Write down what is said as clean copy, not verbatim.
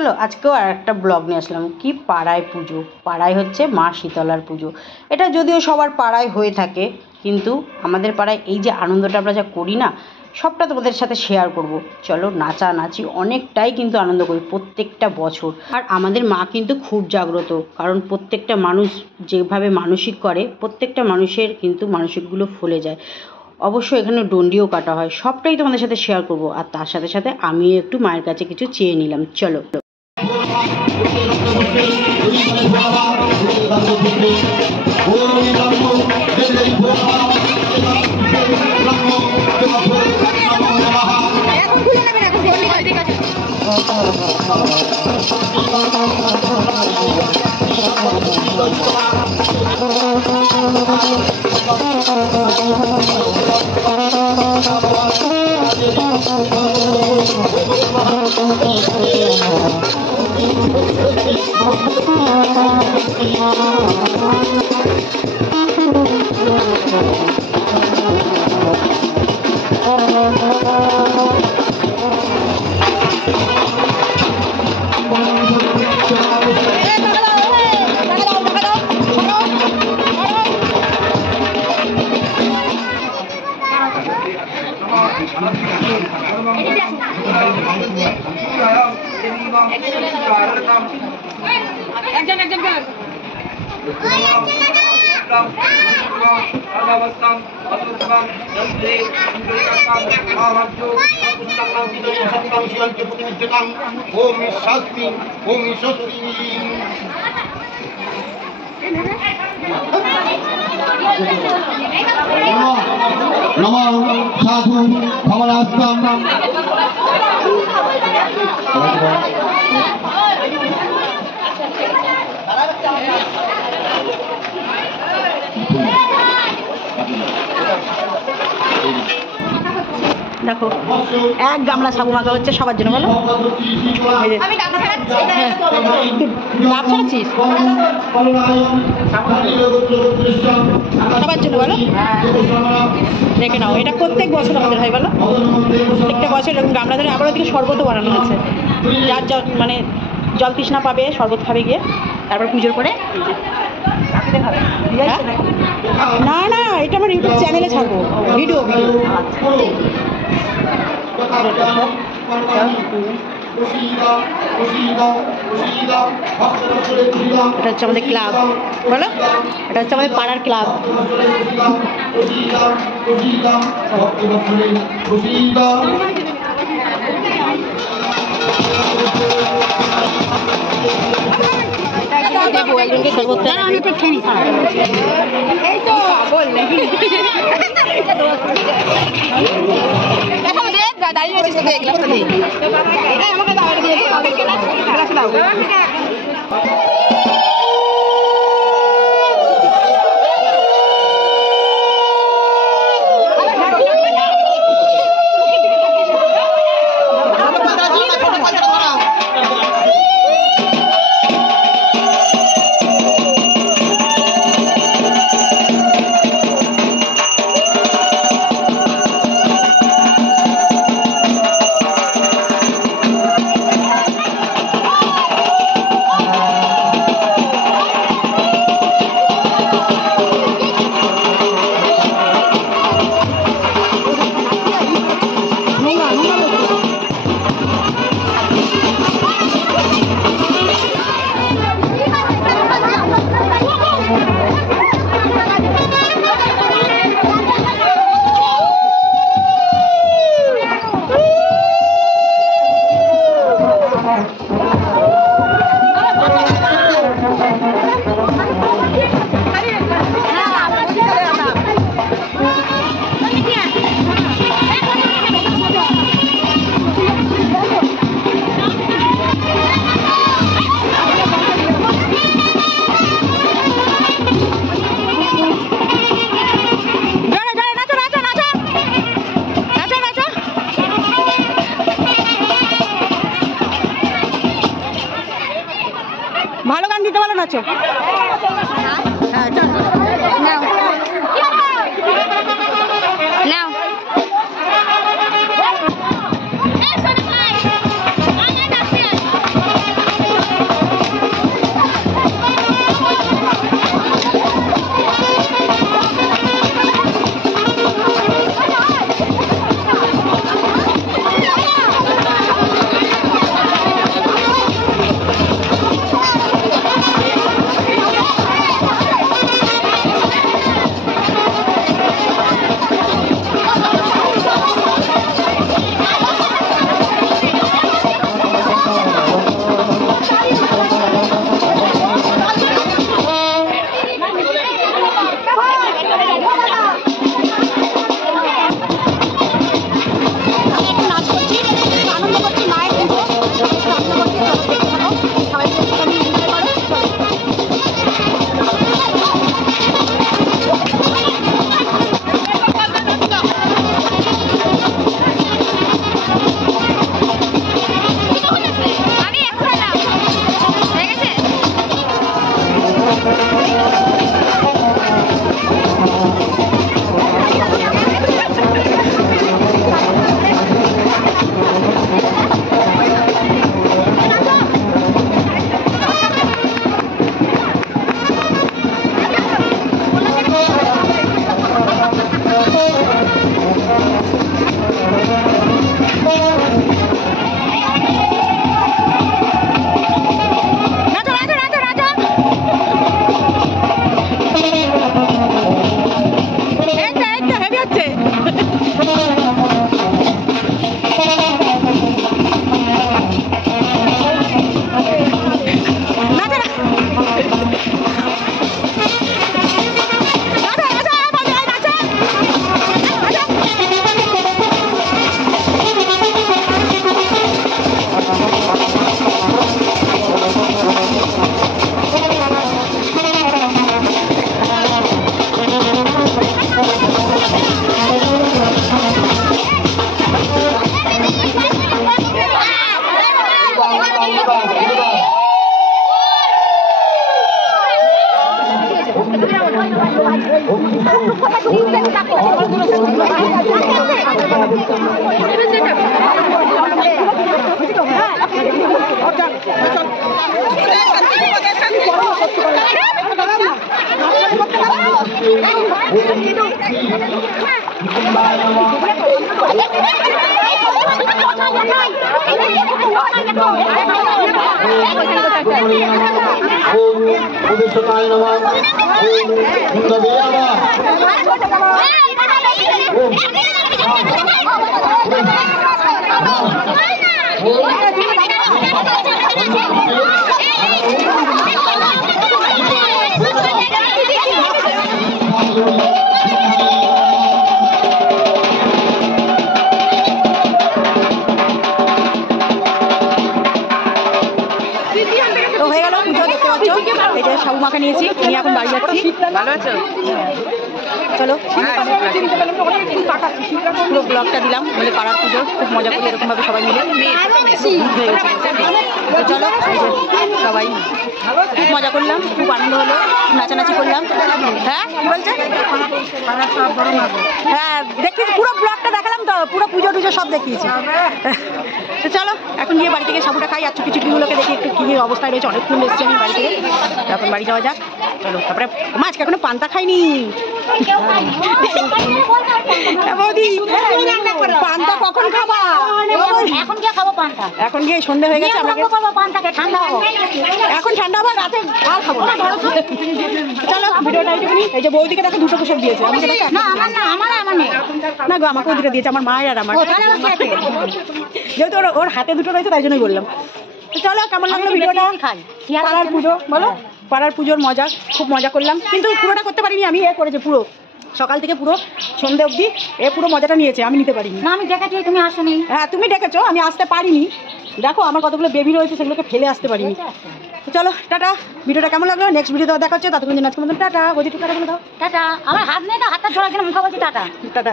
চলো আজকেও আর একটা ব্লগ নিয়ে আসলাম। কি পাড়ায় পুজো, পাড়ায় হচ্ছে মা শীতলার পুজো। এটা যদিও সবার পাড়ায় হয়ে থাকে, কিন্তু আমাদের পাড়ায় এই যে আনন্দটা আমরা যা করি না, সবটা তোমাদের সাথে শেয়ার করব। চলো নাচানাচি অনেকটাই কিন্তু আনন্দ করি প্রত্যেকটা বছর। আর আমাদের মা কিন্তু খুব জাগ্রত, কারণ প্রত্যেকটা মানুষ যেভাবে মানসিক করে, প্রত্যেকটা মানুষের কিন্তু মানসিকগুলো ফলে যায়। অবশ্য এখানে ডন্ডিও কাটা হয়, সবটাই তোমাদের সাথে শেয়ার করব। আর তার সাথে সাথে আমিও একটু মায়ের কাছে কিছু চেয়ে নিলাম। চলো সাধু ভবনাস্তম দেখো এক গামলা সাবু মাখা হচ্ছে সবার জন্য। বলো লাভ ছাড়াচ্ছিস সবার জন্য, বলো দেখে নাও। এটা প্রত্যেক বছর আমাদের হয়, বলো প্রত্যেকটা বছর এরকম গামলা ধরে। আবার ওদিকে শরবতও বানানো হচ্ছে, যার মানে জল তৃষ্ণা পাবে শরবত খাবে গিয়ে, তারপর পুজোর পরে। না না, এটা আমার ইউটিউব চ্যানেলে ছাড়বো ভিডিও। এটা হচ্ছে আমাদের ক্লাব, বলো এটা হচ্ছে আমাদের পাড়ার ক্লাব। দাঁড়িয়ে আছিস আমাকে দাও। ভালো গান দিতে পারো, নাচো। নাও উদ্দেশ্যতায় নমঃ ওম মুক্তবে নমঃ তো হয়ে গেল পুজো, দেখতে পাচ্ছ এই যে সাবু মাকে নিয়েছি, নিয়ে এখন বাড়ি যাচ্ছি। ভালো আছো? চলো পুরো ব্লগটা দিলাম, বলে পাড়ার পুজো খুব মজা করি এরকমভাবে সবাই মিলে হয়ে গেছে। তো চলো এই যে সবাই খুব মজা করলাম, খুব আনন্দ হলো, নাচানাচি করলাম। হ্যাঁ কি বলছে? হ্যাঁ দেখিয়েছি, পুরো ব্লগটা দেখালাম তো, পুরো পুজো টুজো সব দেখিয়েছি। তো চলো এখন গিয়ে বাড়ি থেকে সাবুটা খাই, আর চুপি চুপিগুলোকে দেখি একটু কী অবস্থায় রয়েছে। অনেকক্ষণ এসেছি আমি বাড়ি থেকে, এখন বাড়ি যাওয়া যাক। চলো তারপরে মাছকে এখনো পান্তা খাইনি। বৌদি পান্তা কখন খাবা? এখন গিয়ে খাবো পান্তা। এখন গিয়ে সন্ধে হয়ে গেছে, আমাকে পান্তাকে ঠান্ডা হবো। এখন ঠান্ডা আবার রাতে আর খাবো না। চলো ভিডিওটা এইটুকুনি। এই যে বৌদিকে দেখো দুটো পোশাক দিয়েছে, আমাকে দেখো না আমার নেই। না গো, আমাকেও দুটো দিয়েছে, আমার মায়ের আর আমার। ও, তাহলে আমার খেতে। যেহেতু ওর হাতে দুটো রয়েছে তাই জন্যই বললাম। তো চলো কেমন লাগলো ভিডিওটা? খাই পাড়ার পুজো বলো, পাড়ার পুজোর মজা, খুব মজা করলাম, কিন্তু পুরোটা করতে পারিনি আমি। এ করেছে পুরো সকাল থেকে পুরো সন্ধে অবধি, এ পুরো মজাটা নিয়েছে, আমি নিতে পারিনি। না আমি দেখেছি তুমি আসোনি। হ্যাঁ তুমি ডেকেছো, আমি আসতে পারিনি। দেখো আমার কতগুলো বেবি রয়েছে, সেগুলোকে ফেলে আসতে পারিনি। তো চলো টাটা। ভিডিওটা কেমন লাগলো নেক্সট ভিডিও দেখা হচ্ছে, ততক্ষণ দিন আজকে মতন টাটা। বলছি টাটা বলে দাও। টাটা। আমার হাত নেই তো, হাতটা ছড়া কিনা মুখে বলছি টাটা। টাটা।